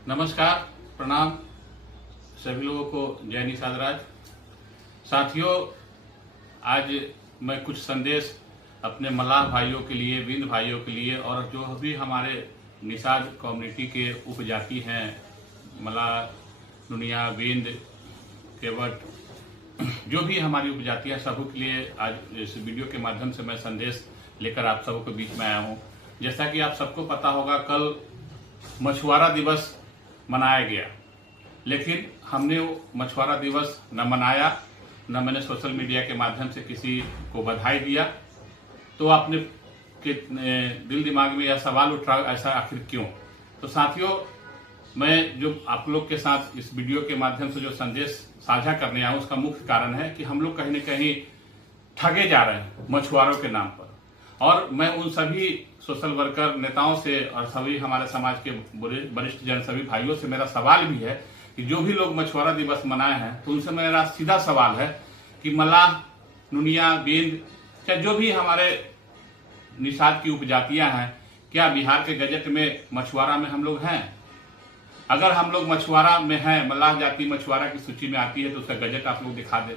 नमस्कार, प्रणाम सभी लोगों को। जय निषाद राज। साथियों, आज मैं कुछ संदेश अपने मल्लाह भाइयों के लिए, बिंद भाइयों के लिए और जो भी हमारे निषाद कम्युनिटी के उपजाति हैं, मल्लाह, नुनिया, बिंद, केवट, जो भी हमारी उपजातियां, सबों के लिए आज इस वीडियो के माध्यम से मैं संदेश लेकर आप सबों के बीच में आया हूं। जैसा कि आप सबको पता होगा, कल मछुआरा दिवस मनाया गया, लेकिन हमने वो मछुआरा दिवस न मनाया, न मैंने सोशल मीडिया के माध्यम से किसी को बधाई दिया। तो आपने के दिल दिमाग में यह सवाल उठ रहा, ऐसा आखिर क्यों? तो साथियों, मैं जो आप लोग के साथ इस वीडियो के माध्यम से जो संदेश साझा करने आया हूं, उसका मुख्य कारण है कि हम लोग कहीं न कहीं ठगे जा रहे हैं मछुआरों के नाम पर। और मैं उन सभी सोशल वर्कर नेताओं से और सभी हमारे समाज के वरिष्ठ जन, सभी भाइयों से मेरा सवाल भी है कि जो भी लोग मछुआरा दिवस मनाए हैं, तो उनसे मेरा सीधा सवाल है कि मल्लाह, नुनिया, बिंद, चाहे जो भी हमारे निषाद की उपजातियां हैं, क्या बिहार के गजट में मछुआरा में हम लोग हैं? अगर हम लोग मछुआरा में हैं, मल्लाह जाति मछुआरा की सूची में आती है, तो उसका गजट आप लोग दिखा दें।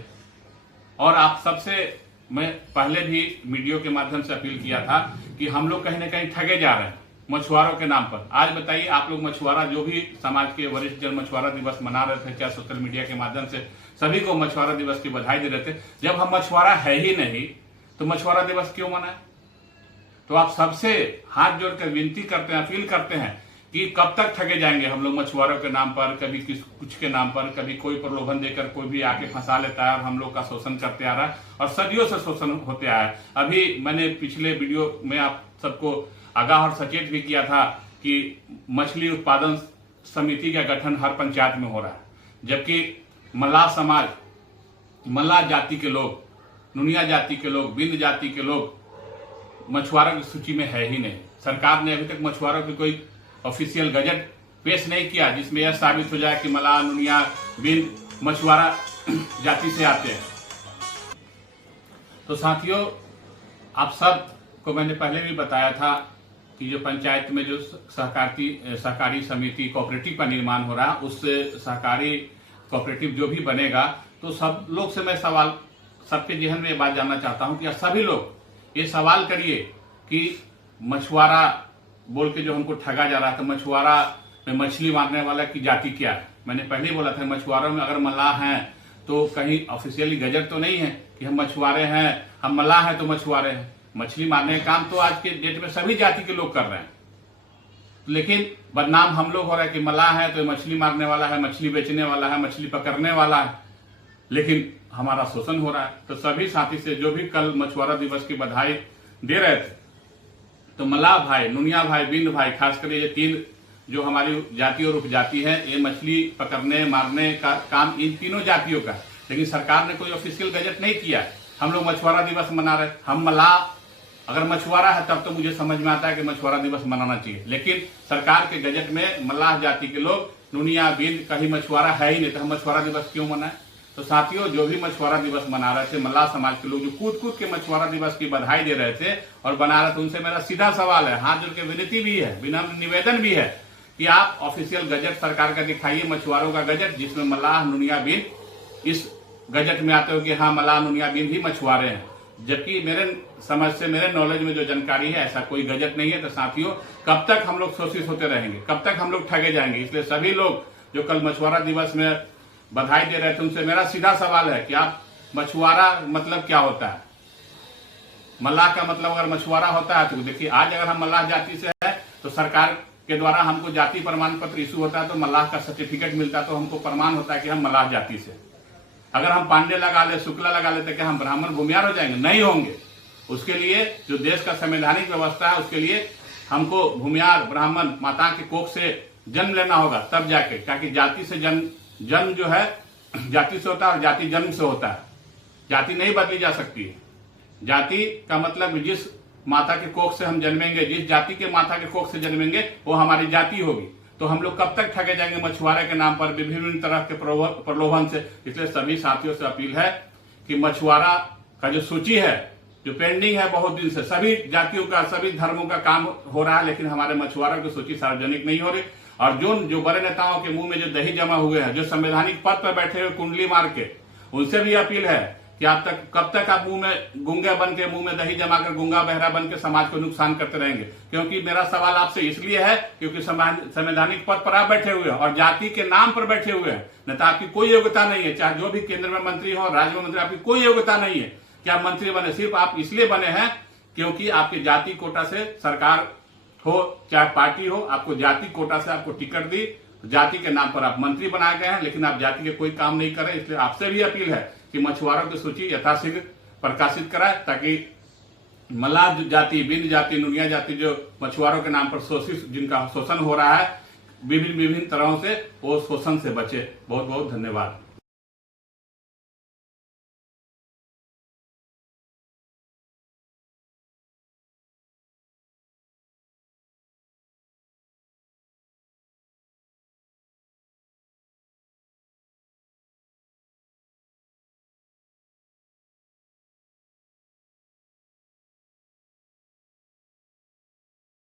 और आप सबसे मैं पहले भी वीडियो के माध्यम से अपील किया था कि हम लोग कहीं न कहीं ठगे जा रहे हैं मछुआरों के नाम पर। आज बताइए, आप लोग मछुआरा, जो भी समाज के वरिष्ठ जन मछुआरा दिवस मना रहे थे, क्या सोशल मीडिया के माध्यम से सभी को मछुआरा दिवस की बधाई दे रहे थे, जब हम मछुआरा है ही नहीं तो मछुआरा दिवस क्यों मनाए? तो आप सबसे हाथ जोड़कर विनती करते हैं, अपील करते हैं कि कब तक ठगे जाएंगे हम लोग मछुआरों के नाम पर, कभी कुछ के नाम पर, कभी कोई प्रलोभन देकर कोई भी आके फंसा लेता है और हम लोग का शोषण करते आ रहा है, और सदियों से शोषण होते आया है। अभी मैंने पिछले वीडियो में आप सबको आगाह और सचेत भी किया था कि मछली उत्पादन समिति का गठन हर पंचायत में हो रहा है, जबकि मल्लाह समाज, मल्लाह जाति के लोग, नुनिया जाति के लोग, बिंद जाति के लोग मछुआरों की सूची में है ही नहीं। सरकार ने अभी तक मछुआरों की कोई ऑफिशियल गजट पेश नहीं किया जिसमें यह साबित हो जाए कि मल्लाह, नुनिया, बिंद मछुआरा जाति से आते हैं। तो साथियों, आप सब को मैंने पहले भी बताया था कि जो पंचायत में जो सहकारी समिति कोऑपरेटिव का निर्माण हो रहा है, उससे सहकारी कोऑपरेटिव जो भी बनेगा, तो सब लोग से मैं सवाल, सबके जहन में ये बात जानना चाहता हूं कि सभी लोग ये सवाल करिए कि मछुआरा बोल के जो हमको ठगा जा रहा है, तो मछुआरा में मछली मारने वाला की जाति क्या है? मैंने पहले ही बोला था, मछुआरों में अगर मल्लाह हैं तो कहीं ऑफिशियली गजट तो नहीं है कि हम मछुआरे हैं, हम मल्लाह हैं तो मछुआरे हैं। मछली मारने का काम तो आज के डेट में सभी जाति के लोग कर रहे हैं, लेकिन बदनाम हम लोग हो रहे हैं कि मल्लाह है तो मछली मारने वाला है, मछली बेचने वाला है, मछली पकड़ने वाला है, लेकिन हमारा शोषण हो रहा है। तो सभी साथी से जो भी कल मछुआरा दिवस की बधाई दे रहे थे, तो मल्लाह भाई, नुनिया भाई, बिंद भाई, खासकर ये तीन जो हमारी जाति और उपजाति है, ये मछली पकड़ने मारने का काम इन तीनों जातियों का है, लेकिन सरकार ने कोई ऑफिशियल गजट नहीं किया। हम लोग मछुआरा दिवस मना रहे। हम मल्लाह अगर मछुआरा है तब तो मुझे समझ में आता है कि मछुआरा दिवस मनाना चाहिए, लेकिन सरकार के गजट में मल्लाह जाति के लोग, नुनिया, बिंद, कहीं मछुआरा है ही नहीं, तो हम मछुआरा दिवस क्यों मनाएं? तो साथियों, जो भी मछुआरा दिवस मना रहे थे, मल्लाह समाज के लोग जो कूद कूद के मछुआरा दिवस की बधाई दे रहे थे और बना रहे थे, उनसे मेरा सीधा सवाल है, हाथ जोड़ के विनती भी है, विनम्र निवेदन भी है कि आप ऑफिशियल गजट सरकार का दिखाइए, मछुआरों का गजट, जिसमें मल्लाह, नुनिया, बिंद इस गजट में आते हो कि हाँ, मल्लाह, नुनिया, बिंद ही मछुआरे हैं। जबकि मेरे समझ से, मेरे नॉलेज में जो जानकारी है, ऐसा कोई गजट नहीं है। तो साथियों, कब तक हम लोग शोषित होते रहेंगे, कब तक हम लोग ठगे जाएंगे? इसलिए सभी लोग जो कल मछुआरा दिवस में बधाई दे रहे थे, उनसे मेरा सीधा सवाल है कि आप, मछुआरा मतलब क्या होता है? मल्लाह का मतलब अगर मछुआरा होता है तो देखिए, आज अगर हम मल्लाह जाति से है तो सरकार के द्वारा हमको जाति प्रमाण पत्र इशू होता है, तो मल्लाह का सर्टिफिकेट मिलता है, तो हमको प्रमाण होता है कि हम मल्लाह जाति से। अगर हम पांडे लगा ले, शुक्ला लगा लेते, तो क्या हम ब्राह्मण भूमियार हो जाएंगे? नहीं होंगे। उसके लिए जो देश का संवैधानिक व्यवस्था है, उसके लिए हमको भूमियार, ब्राह्मण, माता के कोख से जन्म लेना होगा, तब जाके, ताकि जाति से जन्म जो है जाति से होता है और जाति जन्म से होता है। जाति नहीं बदली जा सकती है। जाति का मतलब जिस माता के कोख से हम जन्मेंगे, जिस जाति के माता के कोख से जन्मेंगे, वो हमारी जाति होगी। तो हम लोग कब तक ठगे जाएंगे मछुआरे के नाम पर विभिन्न तरह के प्रलोभन से? इसलिए सभी साथियों से अपील है कि मछुआरा का जो सूची है, जो पेंडिंग है बहुत दिन से, सभी जातियों का, सभी धर्मों का काम हो रहा है, लेकिन हमारे मछुआरों की सूची सार्वजनिक नहीं हो रही। और जो बड़े नेताओं के मुंह में जो दही जमा हुए हैं, जो संवैधानिक पद पर बैठे हुए कुंडली मार के, उनसे भी अपील है कि आप कब तक आप मुंह में गूंगे बन के, मुंह में दही जमाकर गूंगा बहरा बन के समाज को नुकसान करते रहेंगे। क्योंकि मेरा सवाल आपसे इसलिए है क्योंकि संवैधानिक पद पर आप बैठे हुए हैं और जाति के नाम पर बैठे हुए हैं, नहीं तो आपकी कोई योग्यता नहीं है। चाहे जो भी केंद्र में मंत्री हो, राज्य में मंत्री, आपकी कोई योग्यता नहीं है कि आप मंत्री बने। सिर्फ आप इसलिए बने हैं क्योंकि आपके जाति कोटा से सरकार हो, चाहे पार्टी हो, आपको जाति कोटा से आपको टिकट दी, जाति के नाम पर आप मंत्री बनाए गए हैं, लेकिन आप जाति के कोई काम नहीं करें। इसलिए आपसे भी अपील है कि मछुआरों की सूची यथाशीघ्र प्रकाशित कराए, ताकि मल्लाह जाति, बिंद जाति, नुनिया जाति जो मछुआरों के नाम पर शोषित, जिनका शोषण हो रहा है विभिन्न तरहों से, वो शोषण से बचे। बहुत बहुत धन्यवाद।